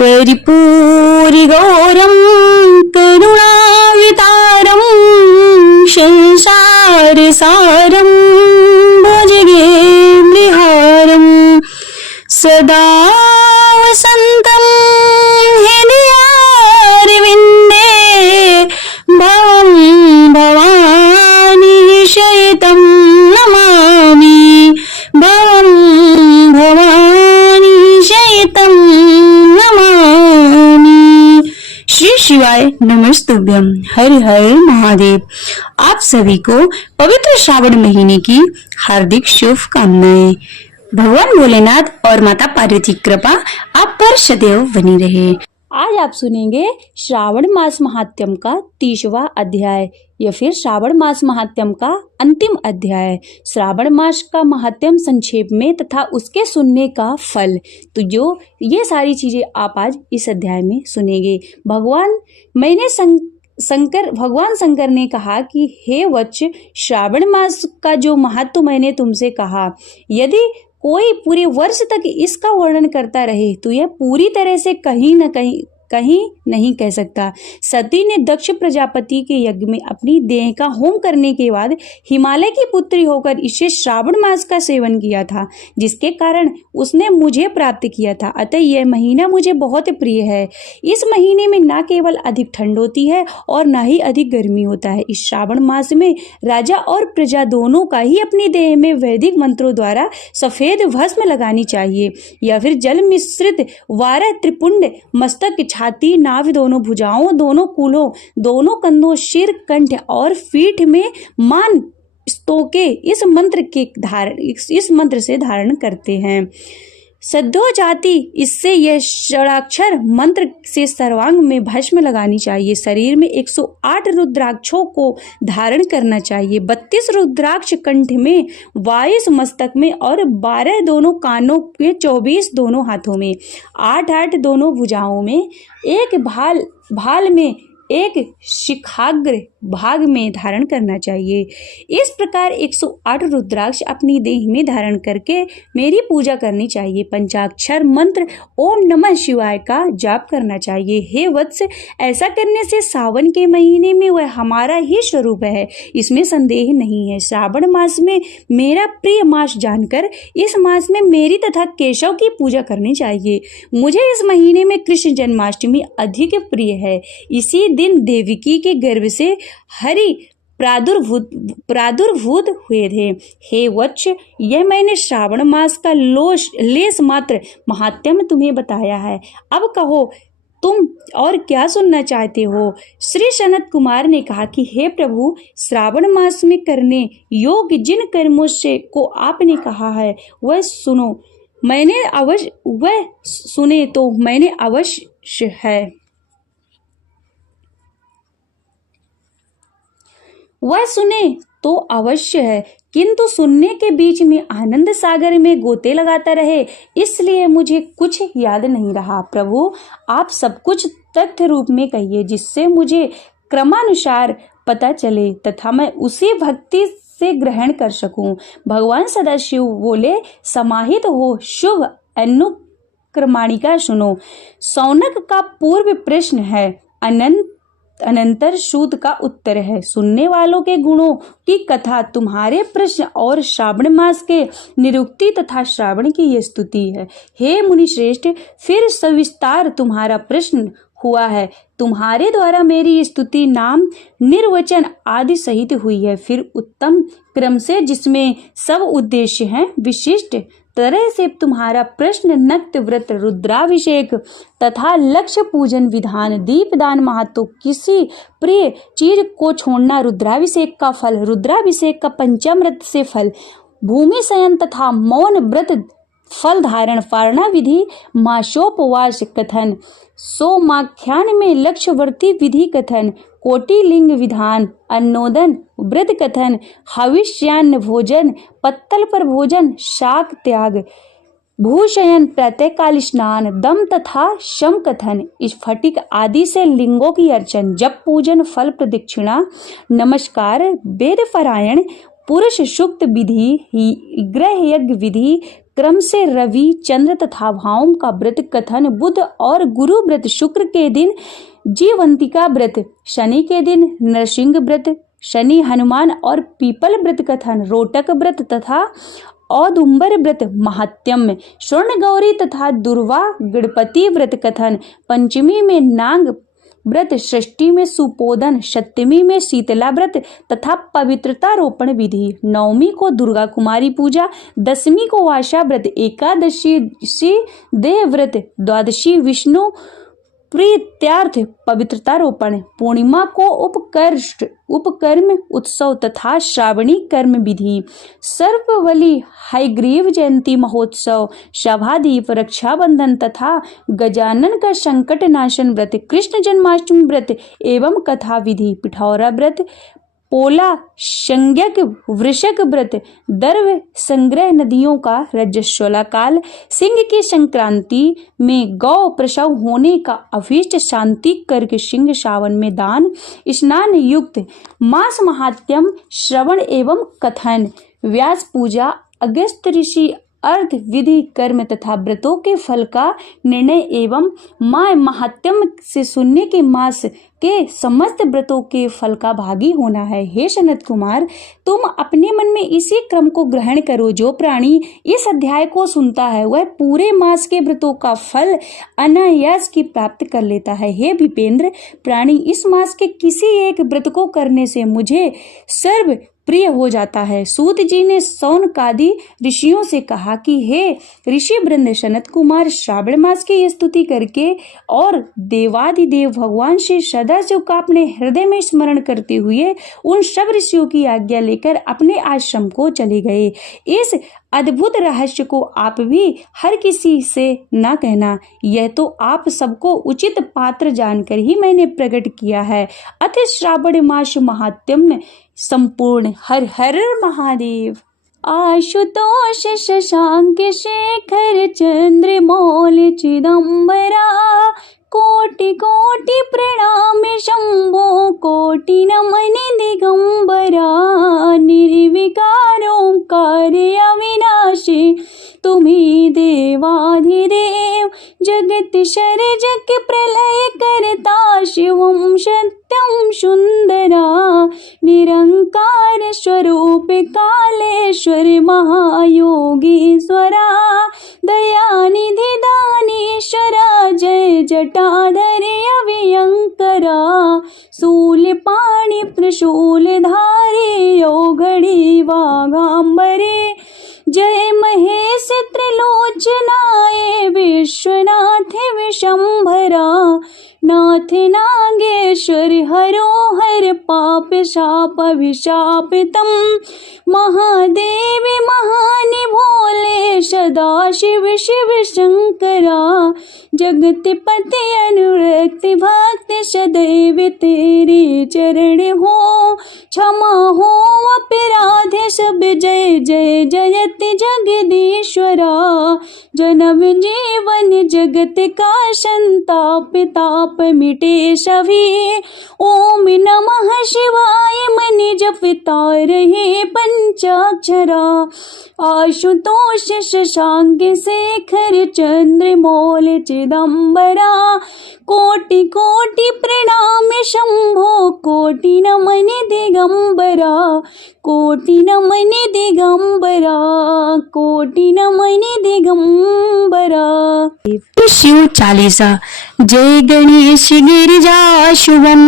कर्पूरिगौरं करुणावितारं संसारसारं भुजगेन्द्रहारं सदा वसन्तं हृदयारविन्दे भवं भवानी शयितं नमामि भवं भवानी शयितं नमामि। श्री शिवाय नमस्तुभ्यं। हर हर महादेव। आप सभी को पवित्र श्रावण महीने की हार्दिक शुभकामनाएं। भगवान भोलेनाथ और माता पार्वती की कृपा आप पर सदैव बनी रहे। आज आप सुनेंगे श्रावण मास महात्म्य का 30वां अध्याय या फिर श्रावण मास महात्म्य का अंतिम अध्याय। श्रावण मास का महात्म्य संक्षेप में तथा उसके सुनने का फल। तो जो ये सारी चीजें आप आज इस अध्याय में सुनेंगे। भगवान शंकर ने कहा कि हे वत्स, श्रावण मास का जो महत्व मैंने तुमसे कहा, यदि कोई पूरे वर्ष तक इसका वर्णन करता रहे तो यह पूरी तरह से कहीं नहीं कह सकता। सती ने दक्ष प्रजापति के यज्ञ में अपनी देह का होम करने के बाद हिमालय की पुत्री होकर इसे श्रावण मास का सेवन किया था, जिसके कारण उसने मुझे प्राप्त किया था। अतः यह महीना मुझे बहुत प्रिय है। इस महीने में न केवल अधिक ठंड होती है और न ही अधिक गर्मी होता है। इस श्रावण मास में राजा और प्रजा दोनों का ही अपनी देह में वैदिक मंत्रों द्वारा सफेद भस्म लगानी चाहिए या फिर जल मिश्रित 12 त्रिपुंड मस्तक, छाती, नाभि, दोनों भुजाओं, दोनों कूल्हों, दोनों कंधों, सिर, कंठ और पीठ में मान स्तोके इस मंत्र से धारण करते हैं। सद्यो जाति इससे यह षडाक्षर मंत्र से सर्वांग में भस्म लगानी चाहिए। शरीर में 108 रुद्राक्षों को धारण करना चाहिए। 32 रुद्राक्ष कंठ में, 22 मस्तक में और 12 दोनों कानों में, 24 दोनों हाथों में, 8 दोनों भुजाओं में, एक भाल में, एक शिखाग्र भाग में धारण करना चाहिए। इस प्रकार 108 रुद्राक्ष अपनी देह में धारण करके मेरी पूजा करनी चाहिए। पंचाक्षर मंत्र ओम नमः शिवाय का जाप करना चाहिए। हे वत्स, ऐसा करने से सावन के महीने में वह हमारा ही स्वरूप है, इसमें संदेह नहीं है। श्रावण मास में मेरा प्रिय मास जानकर इस मास में मेरी तथा केशव की पूजा करनी चाहिए। मुझे इस महीने में कृष्ण जन्माष्टमी अधिक प्रिय है। इसी दिन देवकी के गर्भ से हरि प्रादुर्भूत हुए थे। हे वत्स, यह मैंने श्रावण मास का लेस मात्र महात्म्य तुम्हें बताया है। अब कहो, तुम और क्या सुनना चाहते हो? श्री सनत कुमार ने कहा कि हे प्रभु, श्रावण मास में करने योग्य जिन कर्मों से को आपने कहा है वह सुने तो मैंने अवश्य है। वह सुने तो अवश्य है, किंतु सुनने के बीच में आनंद सागर में गोते लगाता रहे, इसलिए मुझे कुछ याद नहीं रहा। प्रभु, आप सब कुछ तथ्य रूप में कहिए, जिससे मुझे क्रमानुसार पता चले तथा मैं उसी भक्ति से ग्रहण कर सकूं। भगवान सदाशिव बोले, समाहित हो शुभ अनुक्रमाणिका सुनो। शौनक का पूर्व प्रश्न है, अनंतर सूत का उत्तर है। सुनने वालों के गुणों की कथा तुम्हारे प्रश्न और श्रावण मास के निरुक्ति तथा श्रावण की यह स्तुति है। हे मुनिश्रेष्ठ, फिर सविस्तार तुम्हारा प्रश्न हुआ है। तुम्हारे द्वारा मेरी स्तुति नाम निर्वचन आदि सहित हुई है। फिर उत्तम क्रम से, जिसमें सब उद्देश्य हैं, विशिष्ट तरह से तुम्हारा प्रश्न नक्त व्रत, रुद्राभिषेक तथा लक्ष्य पूजन विधान, दीपदान महत्व, किसी प्रिय चीज को छोड़ना, रुद्राभिषेक का फल, रुद्राभिषेक का पंचामृत से फल, भूमि शयन तथा मौन व्रत फल धारण, पारणा विधि, मासोपवास कथन, सोमाख्यान में लक्ष्यवर्ती विधि कथन, कोटिलिंग विधान, अन्नोदन व्रत कथन, हविष्यान्न भोजन, पत्तल पर भोजन, शाक त्याग, भूशयन, प्रातःकाल स्नान, दम तथा शम कथन, स्फटिक आदि से लिंगों की अर्चन, जप पूजन, फल प्रदक्षिणा, नमस्कार, वेद पारायण, पुरुष सूक्त विधि, गृह यज्ञ विधि, क्रम से रवि, चंद्र तथा भावों का व्रत कथन, बुध और गुरु व्रत, शुक्र के दिन जीवंतिका व्रत, शनि के दिन नरसिंह व्रत, शनि, हनुमान और पीपल व्रत कथन, रोटक व्रत तथा औदुंबर व्रत महात्म्य, स्वर्ण गौरी तथा दुर्वा गणपति व्रत कथन, पंचमी में नाग व्रत, षष्ठी में सुपोदन, सप्तमी में शीतला व्रत तथा पवित्रता रोपण विधि, नवमी को दुर्गा कुमारी पूजा, दशमी को वाशा व्रत, एकादशी देव व्रत, द्वादशी विष्णु प्रीत्यार्थ पवित्रता रोपण, पूर्णिमा को उपकर्म उत्सव तथा श्रावणी कर्म विधि, सर्पवली हयग्रीव जयंती महोत्सव, शभादीप, रक्षाबंधन तथा गजानन का संकट नाशन व्रत, कृष्ण जन्माष्टमी व्रत एवं कथा विधि, पिठौरा व्रत, पोला संज्ञक वृषक व्रत, दर्व संग्रह, नदियों का रजस्वला काल, सिंह की संक्रांति में गौ प्रसव होने का अभीष्ट शांति करके सिंह, सावन में दान, स्नान युक्त मास महात्म्य, श्रवण एवं कथन, व्यास पूजा, अगस्त ऋषि अर्थ विधि कर्म तथा व्रतों के फल का निर्णय एवं माय महात्म्य से सुनने के मास के समस्त व्रतों के फल का भागी होना है। हे सनत कुमार, तुम अपने मन में इसी क्रम को ग्रहण करो। जो प्राणी इस अध्याय को सुनता है वह पूरे मास के व्रतों का फल अनायास की प्राप्त कर लेता है। हे विपेंद्र, प्राणी इस मास के किसी एक व्रत को करने से मुझे सर्व प्रिय हो जाता है। सूत जी ने सौनकादि ऋषियों से कहा कि हे ऋषि वृंद, सनत कुमार श्रावण मास की स्तुति करके और देवादिदेव भगवान से सदाशिव का अपने हृदय में स्मरण करते हुए उन सब ऋषियों की आज्ञा लेकर अपने आश्रम को चले गए। इस अद्भुत रहस्य को आप भी हर किसी से न कहना, यह तो आप सबको उचित पात्र जानकर ही मैंने प्रकट किया है। अतः श्रावण मास महात्म्य संपूर्ण। हर हर महादेव। आशुतोष शशांक शेखर चंद्र मौल चिदंबरा, कोटि कोटि प्रणाम शंभो, कोटि नमन दिगंबरा, निर्विकारोंकार अविनाशी, तुम्ही देवाधिदेव, जगत सर्जक प्रलय करता, शिवं सत्यं सुंदरा, निरंकार स्वरूप कालेश्वर महायोगीश्वरा, दयानिधि दानेश्वरा, जय जटाधर अभियंकरा, शूलपाणि त्रिशूलधारी, योगड़ी वाघांबरे, जय महेश त्रिलोचनाय, विश्वनाथ विशंभरा, नाथ नागेश्वर हरो हर पाप शाप अभिशापितम, महादेव महानि भोले, सदा शिव शिव शंकरा, जगतपति अनुरक्त भक्त, सदैव तेरे चरण हो, क्षमा हो अपराध सब, जय जय जयत जगदीश्वरा, जन्म जीवन जगत का संताप ताप मिटे सभी, ओम नमः शिवाय मन जपता रहे पंचाक्षरा, आशुतोष शशांक शेखर चंद्र मौल चिदंबरा, कोटि कोटि प्रणाम शंभो, कोटि नमन दिगंबरा, कोटि नमन दिगंबरा, कोटि नमन दिगंबरा। शिव चालीसा। जय गणेश गिरिजा शुभम,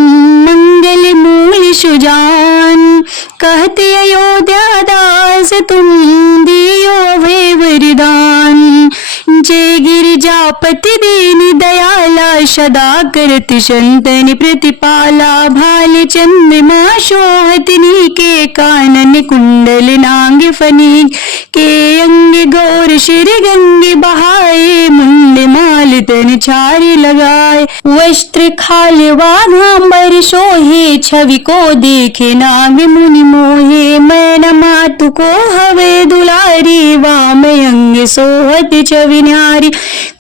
मंगल मूल सुजान, कहते अयोध्या दास तुम दियो वे वरदान, जय गिरिजापति दीन दयाला, सदा करत संतन प्रतिपाला, भाल चंद्रमा शोहतनी के कानन, कुंडल नाग फनी के अंग, गौर शिर गंगे बहाए, मुंड माल तन छार लगाए, वस्त्र खाल वाघांबर सोहे, छवि को देखे नाग मुनि मोहे, मैन मातु को हवे दुलारी, वाम अंग सोहत छवि नारी,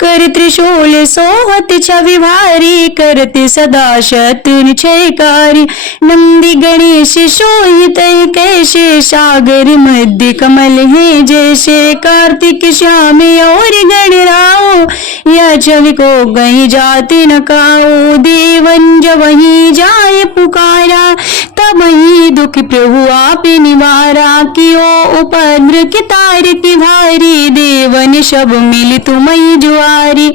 कर त्रिशूल सोहत छवि भारी, करते सदा शत्रु क्षयकारी, नंदी गणेश शोहित कैसे, सागर मध्य कमल है जैसे, कार्तिक श्याम और गणराओ, यह छवि को कहीं जाते न काओ, देवन जब वहीं जाए पुकारा, तब वहीं दुख प्रभु आप निवारा, कियो उपद्र के तार की भारी, देवन सब मिल तुम्हें जुआरी,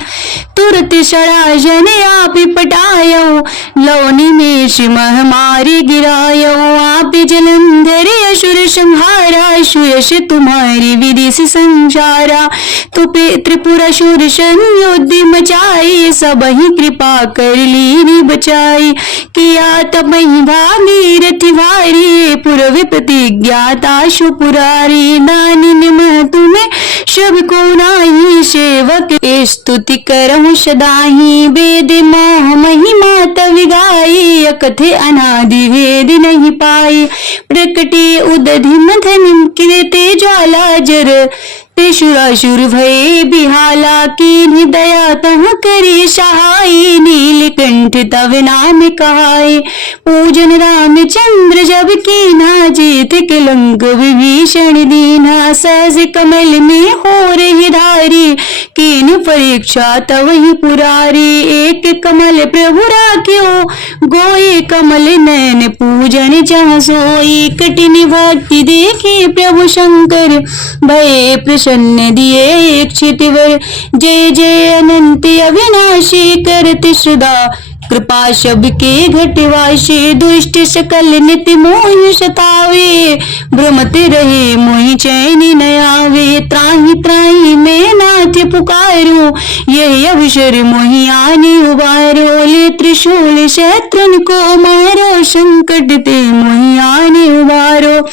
तुरत षडाजन आप पटायो, लौनी में महामारी गिरायो, आप जलंधर असुर संहारा, सुयश तुम्हारी विधि से संसारा, तुपे त्रिपुरासुर संयुद्ध मचाई, सब ही कृपा कर लीनी बचाई, किया तब भागीरथी भारी, पूर्व प्रतिज्ञाता सुपुरारी, दानिन मह तुम्हें सब को नाही, सेवक स्तुति करहु सदाही, वेद मोह महिमा तव गाई, कथे अनादि वेद नहीं पाई, प्रकटी उदधि मथन कृते ज्वाला जर, त्रिशुरासुर भये बिहाला, कीन्हि दया तह करी सहाय, नीलकंठ तव नाम कहाय, पूजन रामचंद्र जब कीन्हा, जीत के लंक विभीषण दीन्हा, सहज कमल में हो रही धारी, कीन्ह परीक्षा तव ही पुरारी, एक कमल प्रभु राख्यो, गोये कमल नयन पूजन जहाँ सोई, कठिन भक्ति देखे प्रभु शंकर, भये प्रसन्न दिए एक क्षितिवर, जय जय अनंत अविनाशी, करते सदा कृपा सबके घटवाशी, दुष्ट सकल नित्य मोहि सतावे, भ्रमत रहे मोहि चैन न आवे, त्राहि त्राहि मैं नाथ पुकारो, यही अवसर मोहि आने उबारो, ले त्रिशूल शत्रुन को मारो, संकट ते मोहि आने उबारो,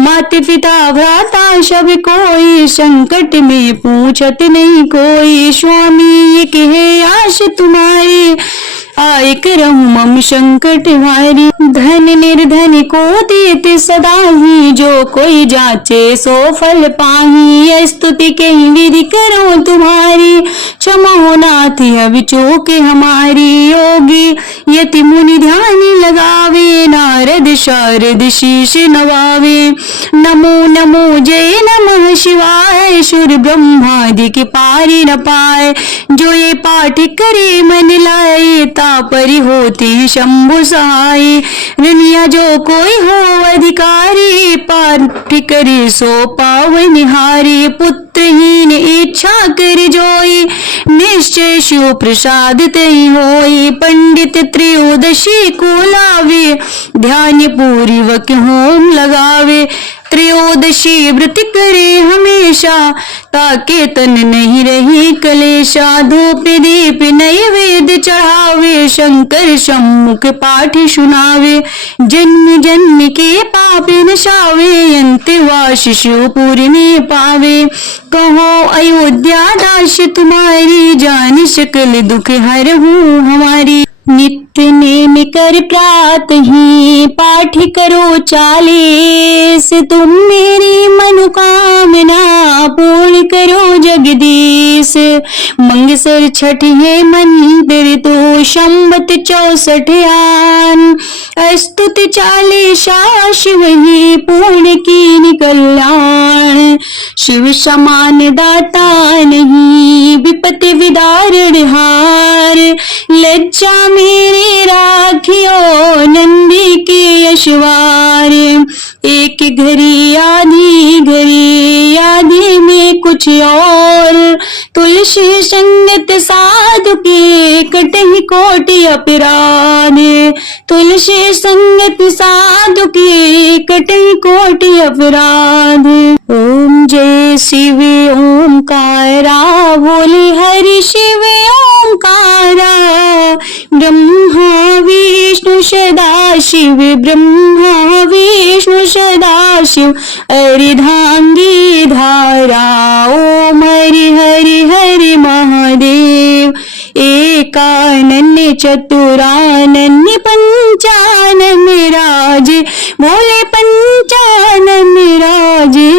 माता पिता भ्राता सब कोई, संकट में पूछत नहीं कोई, स्वामी एक है आश तुम्हारी, आय करहु मम संकट भारी, धन निर्धन को देते सदा ही, जो कोई जाचे सो फल पाही, स्तुति के विधि करो तुम्हारी, क्षमा हो नाथ अब चूक हमारी, योगी यति मुनि ध्यान लगावे, नारद शारद शीश नवावे, नमो नमो जय नमः शिवाय, सुर ब्रह्मादि के पारी न पाए, जो ये पाठ करे मन लाए, तापरि होते हैं शंभु सहाय, रनिया जो कोई हो अधिकारी, पाठ करे सो पाव निहारी, पुत्रहीन इच्छा कर जोई, निश्चय शिव प्रसाद तई होई, पंडित त्रयोदशी को लावे, ध्यान पूर्वक होम लगावे, त्रयोदशी व्रत करे हमेशा, ताके तन नहीं रही कलेशा, धूप दीप नैवेद्य चढ़ावे, शंकर सम्मुख पाठ सुनावे, जन्म जन्म के पाप नशावे, अंतवास शिवपुर में पावे, कहो अयोध्या दास तुम्हारी, जान सकल दुख हरहूं हमारी, नित्य नेम कर प्रात ही पाठ करो 40, तुम मेरी मनोकामना पूर्ण करो जगदीश, मंगसर छठ है मंदिर तो, संवत 64 आन, स्तुति 40 शिव ही पूर्ण की कल्याण, शिव समान दाता नहीं, विपत्ति विदारण हार, लज्जा मेरे राखियो नंदी के यशवार, एक घड़ी आधी में कुछ और, तुलसी संगत साधु के कटहि कोटि अपराध, तुलसी संगत साधु के कटहि कोटि अपराध, ओम जय शिव ओंकारा, बोले हरि शिव ओंकारा, ब्रह्मा विष्णु सदा शिव, ब्रह्मा विष्णु सदा शिव, अर्धांगी धारा, ओम हरि हरि हरि महादेव, एकानन्य चतुरानन्य पंचानन राजे, बोले पंचानन राजे,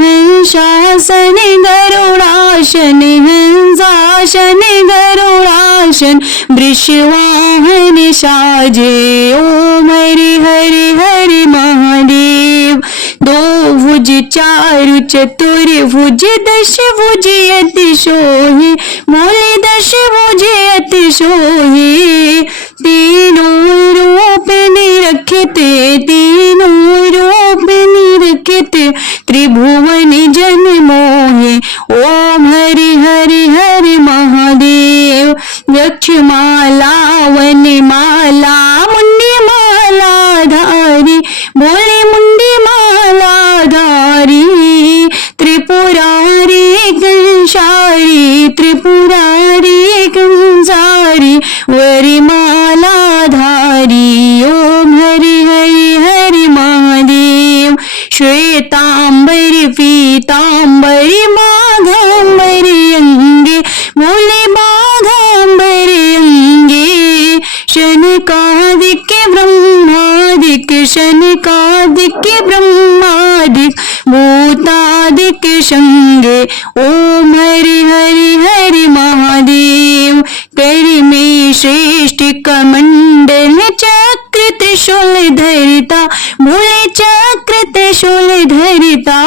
हंसासन गरुड़ा शनि हंसाशन गरुड़ाशन वृषवाहन साजे। ओम हरि हरि हरि महादेव। दो भुज चारु चतुर्भुज दश भुज अति सोहे बोले दश भुज अति सोहे। तीनों रूप निरखते तीनों रूप निरखते त्रिभुवन जन मोहे। ओम हरि हरि हरि महादेव। यक्षमाला वनमाला मुंडी माला धारी बोले मुंडी माला धारी। त्रिपुरारी कंसारी त्रिपुरारी कंसारी वरिमाला धारी। ओम हरि हरि हरि महादेव। श्वेतांबरी पीतांबरी बाघांबरी अंगे बोले बाघांबरी अंगे। शनकादिक ब्रह्मादिक शनकादिक ब्रह्मादिक भूतादिक संगे। ओम हरि हरि हरि महादेव। करि में श्रेष्ठ कमंडल चक्र त्रिशूल धरिता बोले चक्र त्रिशूल धरिता।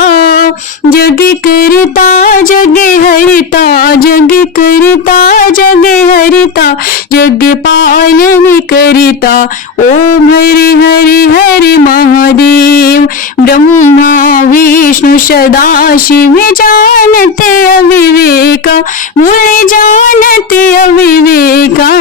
जग करता जग हरिता जग करता जग हरिता जग पालन करता। ओम हरि हरि हरि महादेव। ब्रह्मा विष्णु सदा शिव जानते अविवेका बोले जानते अविवेका।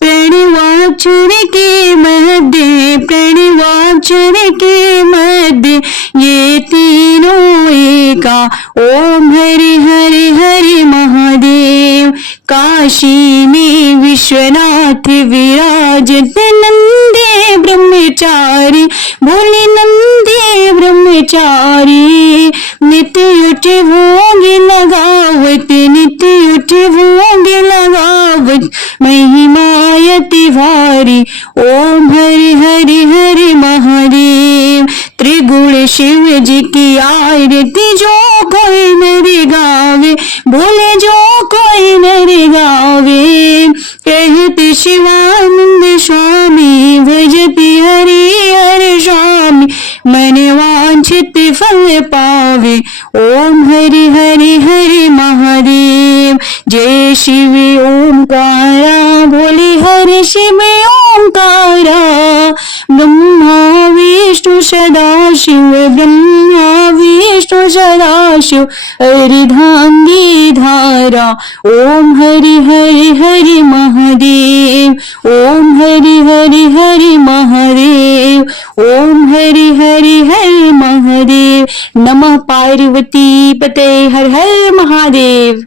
प्रणवाक्षर के मध्य प्रणवाक्षर के मध्य ये तीनों एका। ओम हरि हरि हरि महादेव। काशी में विश्वनाथ विराजते नंदे ब्रह्मचारी बोले नंदे ब्रह्मचारी। नित्य उठ भोग लगावत नित्य उठ भोग लगावत महिमायति भारी। ओम हरि हरि हरि महादेव। त्रिगुण शिव जी की आरती जो कोई मेरे गावे बोले जो कोई मेरे गावे। कहते शिवानंद स्वामी भजति हरि हरि स्वामी मन वांछित फल पावे। ओम हरि हरि हरि महादेव। जय शिव ओंकारा बोले हरि शिव ओंकारा। ब्रह्मा विष्णु सदा शिव ब्रह्मा विष्णु सदा शिव हरिधांगी धारा। ओम हरि हरि हरि महादेव। ओम हरि हरि हरि महादेव। ओम हरि हरि हरि महादेव। नमः पार्वती पते हर हर महादेव।